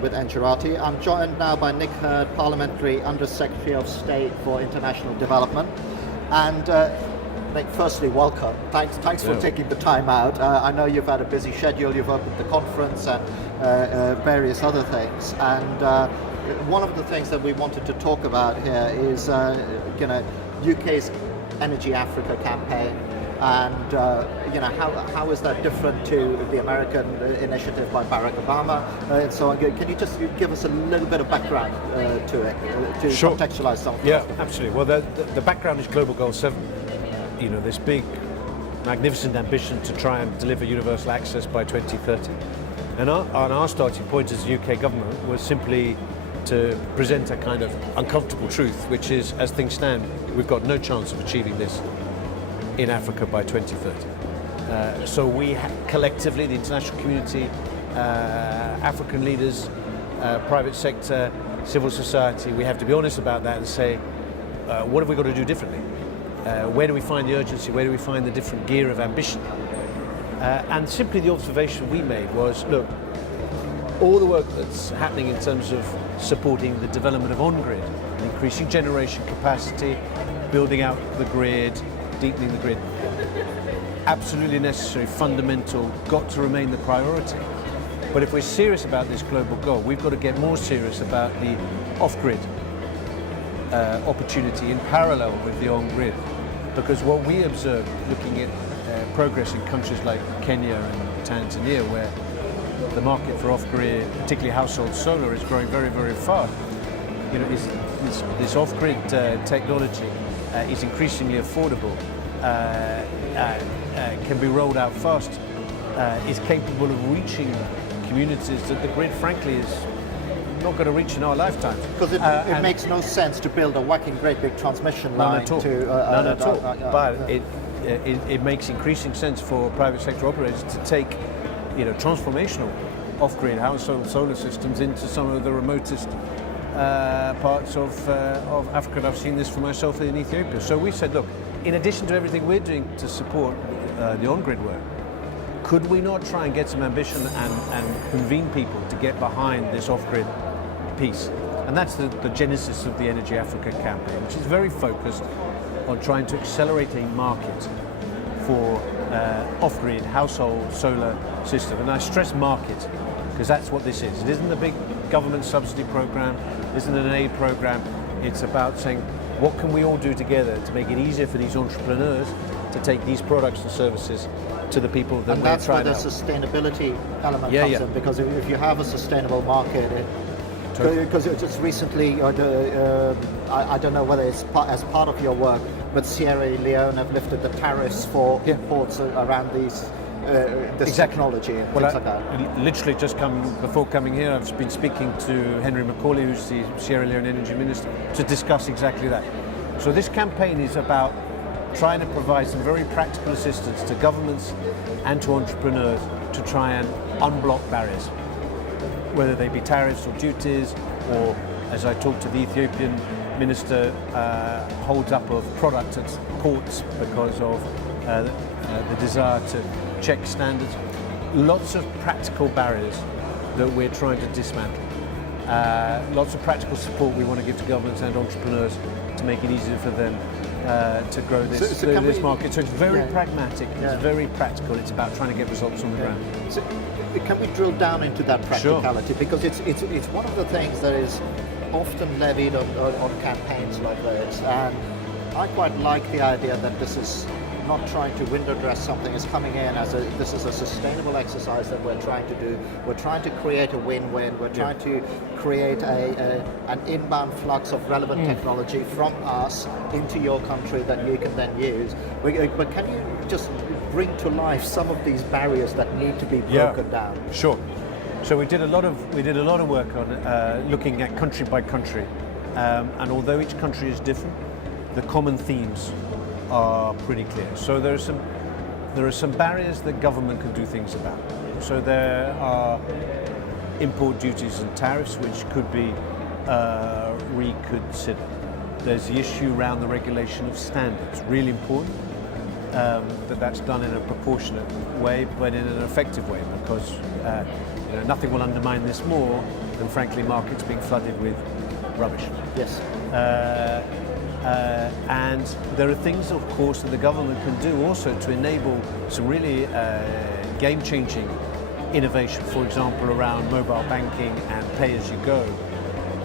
conversation with Enchirati. I'm joined now by Nick Hurd, Parliamentary Under Secretary of State for International Development. And Nick, firstly, welcome. Thanks for taking the time out. I know you've had a busy schedule. You've opened the conference and various other things. And one of the things that we wanted to talk about here is, UK's Energy Africa campaign. And how is that different to the American initiative by Barack Obama and so on? Can you just give us a little bit of background to it, to contextualize something? Yeah, absolutely. Well, the background is Global Goal 7. This big, magnificent ambition to try and deliver universal access by 2030. And our starting point as the UK government was simply to present a kind of uncomfortable truth, which is, as things stand, we've got no chance of achieving this in Africa by 2030. So we collectively, the international community, African leaders, private sector, civil society, we have to be honest about that and say, what have we got to do differently? Where do we find the urgency? Where do we find the different gear of ambition? And simply the observation we made was, look, all the work that's happening in terms of supporting the development of on-grid, increasing generation capacity, building out the grid, deepening the grid, absolutely necessary, fundamental, got to remain the priority. But if we're serious about this global goal, we've got to get more serious about the off-grid opportunity in parallel with the on-grid. Because what we observed looking at progress in countries like Kenya and Tanzania, where the market for off-grid, particularly household solar, is growing very, very fast. This off-grid technology is increasingly affordable, can be rolled out fast, is capable of reaching communities that the grid, frankly, is not going to reach in our lifetime. Because it makes no sense to build a whacking great big transmission line none at all. But it makes increasing sense for private sector operators to take, transformational off-grid household solar systems into some of the remotest parts of Africa. And I've seen this for myself in Ethiopia. So we said, look, in addition to everything we're doing to support the on-grid work, could we not try and get some ambition and convene people to get behind this off-grid piece? And that's the genesis of the Energy Africa campaign, which is very focused on trying to accelerate a market for off-grid household solar system. And I stress market, because that's what this is. It isn't a big government subsidy program, it isn't an aid program. It's about saying, what can we all do together to make it easier for these entrepreneurs to take these products and services to the people that we're trying to help. And that's where the sustainability element comes in, because if you have a sustainable market, because just recently, I don't know whether it's as part of your work, but Sierra Leone have lifted the tariffs for imports around this technology and things like that. Literally before coming here, I've been speaking to Henry Macaulay, who's the Sierra Leone Energy Minister, to discuss exactly that. So this campaign is about trying to provide some very practical assistance to governments and to entrepreneurs to try and unblock barriers, whether they be tariffs or duties, or, as I talked to the Ethiopian minister, holds up of product at ports because of the desire to check standards. Lots of practical barriers that we're trying to dismantle. Lots of practical support we want to give to governments and entrepreneurs to make it easier for them to grow this market. So it's very pragmatic, it's very practical, it's about trying to get results on the ground. So can we drill down into that practicality? Sure. Because it's one of the things that is often levied on campaigns like this, and I quite like the idea that this is not trying to window dress something, is coming in as this is a sustainable exercise that we're trying to do. We're trying to create a win-win. We're trying to create an inbound flux of relevant technology from us into your country that you can then use. But can you just bring to life some of these barriers that need to be broken down? Sure. So we did a lot of work on looking at country by country, and although each country is different, the common themes are pretty clear. So there are some barriers that government can do things about. So there are import duties and tariffs which could be reconsidered. There's the issue around the regulation of standards, really important. That's done in a proportionate way, but in an effective way, because nothing will undermine this more than frankly markets being flooded with rubbish. Yes. And there are things, of course, that the government can do also to enable some really game-changing innovation, for example, around mobile banking and pay-as-you-go,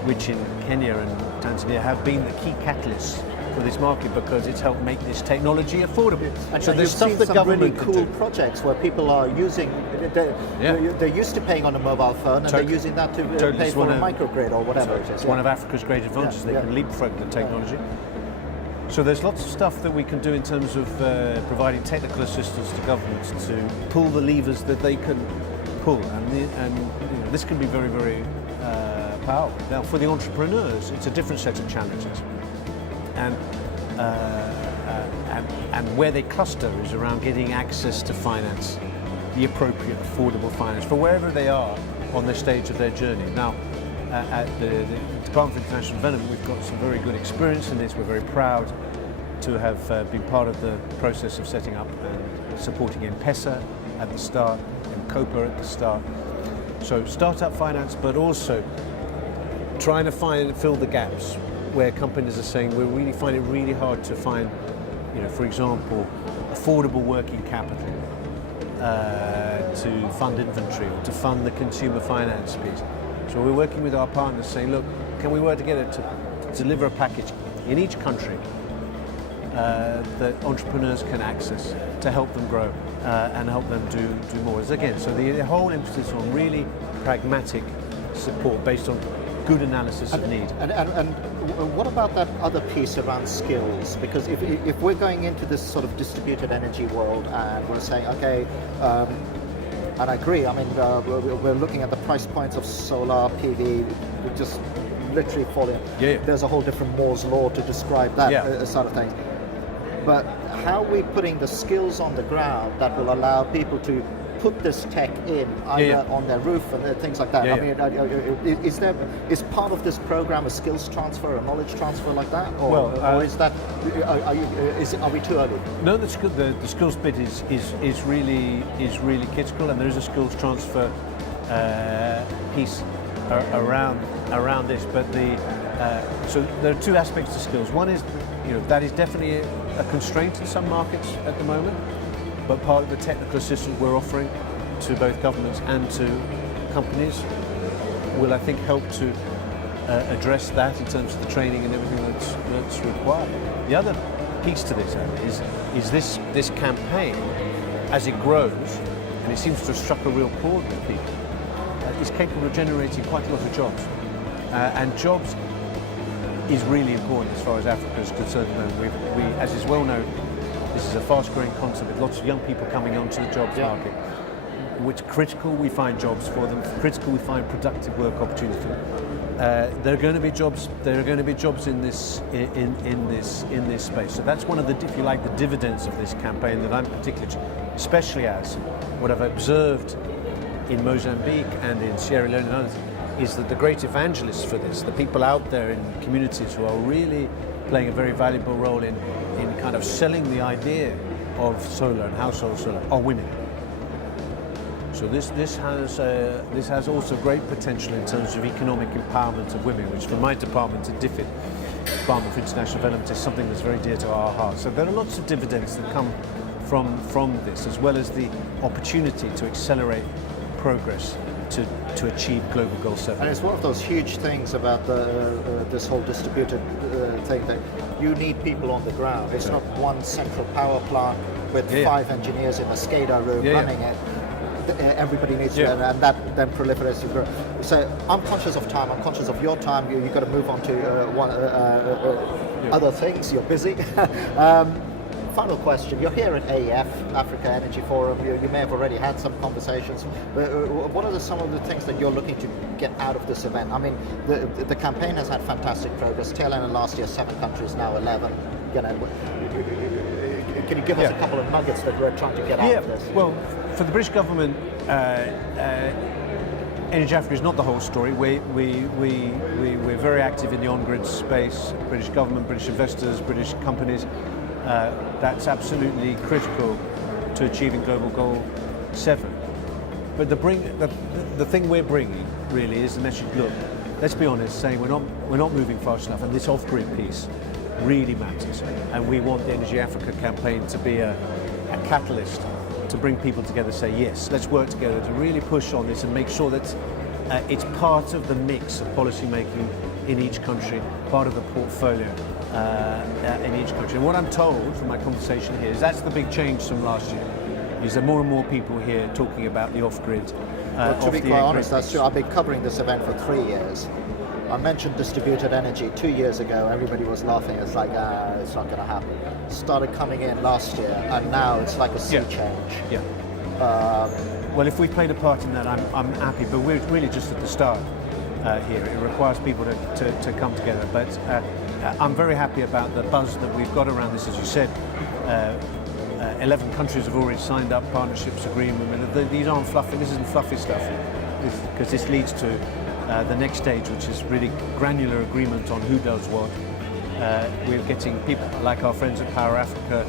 which in Kenya and Tanzania have been the key catalysts for this market because it's helped make this technology affordable. And so there's you've stuff seen the some government really can cool do. projects where people are using, they're used to paying on a mobile phone and they're using that to pay for a microgrid or whatever it is. It's one of Africa's great advantages. They can leapfrog the technology. So there's lots of stuff that we can do in terms of providing technical assistance to governments to pull the levers that they can pull, and this can be very, very powerful. Now, for the entrepreneurs, it's a different set of challenges, and where they cluster is around getting access to finance, the appropriate, affordable finance for wherever they are on the stage of their journey. Now, at the Department for International Development, we've got some very good experience in this. We're very proud to have been part of the process of setting up and supporting M-Pesa at the start, M-Copa at the start. So startup finance, but also trying to fill the gaps where companies are saying we really find it really hard to find, for example, affordable working capital to fund inventory or to fund the consumer finance piece. So we're working with our partners saying, look, can we work together to deliver a package in each country that entrepreneurs can access to help them grow and help them do more. Again, so the whole emphasis on really pragmatic support based on good analysis of need. And what about that other piece around skills? Because if we're going into this sort of distributed energy world and we're saying, okay, and I agree, I mean, we're looking at the price points of solar, PV, just literally falling. Yeah. There's a whole different Moore's law to describe that sort of thing. But how are we putting the skills on the ground that will allow people to put this tech in either on their roof and things like that? I mean, is part of this program a skills transfer, a knowledge transfer like that, or is that are we too early? No, the skills bit is really critical, and there is a skills transfer piece around this. But so there are two aspects to skills. One is that is definitely a constraint in some markets at the moment. But part of the technical assistance we're offering to both governments and to companies will, I think, help to address that in terms of the training and everything that's required. The other piece to this, Andy, is this campaign, as it grows, and it seems to have struck a real chord with people, is capable of generating quite a lot of jobs. And jobs is really important as far as Africa is concerned. We, as is well known, this is a fast-growing concept with lots of young people coming onto the jobs market. Which critical we find jobs for them. Critical we find productive work opportunities for them. There are going to be jobs. There are going to be jobs in this space. So that's one of the, if you like, the dividends of this campaign that I'm particularly, especially as what I've observed in Mozambique and in Sierra Leone and others, is that the great evangelists for this, the people out there in communities who are really playing a very valuable role in kind of selling the idea of solar and household solar, are women. So this has also great potential in terms of economic empowerment of women, which for my department at DFID, Department for International Development, is something that's very dear to our hearts. So there are lots of dividends that come from this, as well as the opportunity to accelerate progress to achieve Global Goal 7. And it's one of those huge things about this whole distributed thing, that you need people on the ground. It's not one central power plant with 5 engineers in a SCADA room running it. Everybody needs to, and that then proliferates to grow. So I'm conscious of time. I'm conscious of your time. You've got to move on to other things. You're busy. Final question. You're here at AEF, Africa Energy Forum. You may have already had some conversations. But what are some of the things that you're looking to get out of this event? I mean, the campaign has had fantastic progress. Tail end of last year, 7 countries, now 11. Can you give us a couple of nuggets that we're trying to get out of this? Well, for the British government, Energy Africa is not the whole story. We're very active in the on-grid space. British government, British investors, British companies. That's absolutely critical to achieving Global Goal 7. But the thing we're bringing really is the message. Look, let's be honest, saying we're not moving fast enough, and this off-grid piece really matters. And we want the Energy Africa campaign to be a catalyst to bring people together. Say yes, let's work together to really push on this and make sure that it's part of the mix of policy making in each country, part of the portfolio in each country. And what I'm told from my conversation here is that's the big change from last year. Is there more and more people here talking about the off-grid? Well, to be quite honest, that's true. I've been covering this event for 3 years. I mentioned distributed energy 2 years ago. Everybody was laughing. It's like, it's not going to happen. Started coming in last year, and now it's like a sea change. Yeah. Well, if we played a part in that, I'm happy. But we're really just at the start here. It requires people to come together. But I'm very happy about the buzz that we've got around this. As you said, 11 countries have already signed up partnerships agreement. These aren't fluffy. This isn't fluffy stuff, because this leads to the next stage, which is really granular agreement on who does what. We're getting people like our friends at Power Africa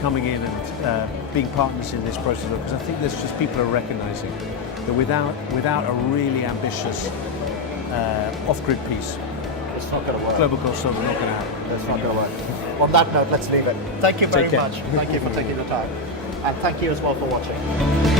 coming in and being partners in this process, because I think there's just people are recognising that without a really ambitious off-grid piece, it's not going to work. Global Goal Silver not going to happen. It's not going to work. On that note, let's leave it. Thank you very much. Thank you for taking the time. And thank you as well for watching.